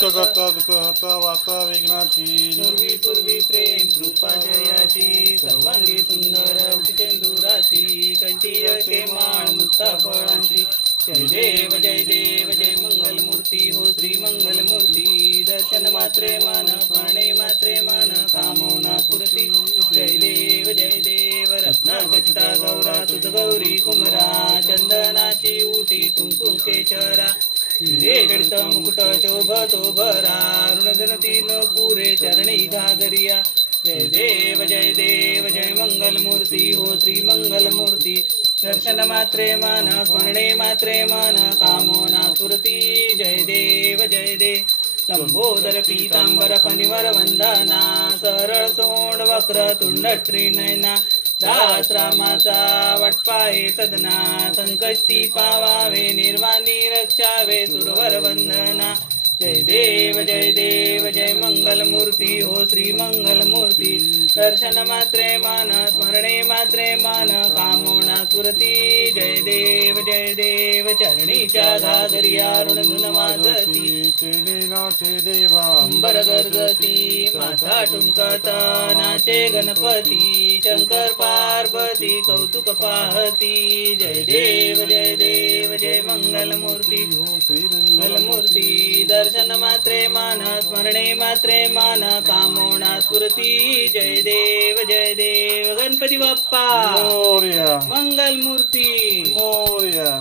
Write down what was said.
करता दुःख हता वाता विघ्नाची पूर्वी पूर्वी प्रेम कृपा जयाची सर्वांगी सुंदर चेंदुराची कंठी के माळ मुक्ता फळांची जय देव जय मंगल मूर्ती हो श्री मंगल मूर्ती दर्शन मात्रे मन स्मरणे मात्रे मन कामना पूर्ती जय देव रत्न खचिता गौरा तुझ गौरी कुमरा चंदनाची उटी कुंकुम केशरा गडित मुकुट शोभतो भरा ऋणधनती न पुरे चरणी घागरिया जय देव जय मंगल मूर्ती हो श्री मंगल मूर्ती दर्शन मात्रे मन स्मरणे मात्रे मन कामना पूर्ती जय देव लंबोदर पीतांबर फणिवर वंदना सरळ तोंड वक्र तुंड त्रिनयना दास रामाचा वटपाये सदना संकष्टी पावावे निर्वाणी रक्षावे सुरवर वंदना जय देव जय मंगल मूर्ती हो श्री मंगल मूर्ती दर्शन मात्रे मन स्मरणे मात्रे मन कामना पूर्ती जय देव चरणीच्या घागरिया ऋणधुन वाजती नाचे देवा अंबर गर्जती माथा ठुमकता नाचे गणपती शंकर पार्वती कौतुक पाहती जय देव जय मंगल मूर्ती हो श्री मंगल मूर्ती दर्शन मात्रे मन स्मरणे मात्रे मन कामना स्फुरती जय देव गणपती बाप्पा मोरया मंगल मूर्ती मोरया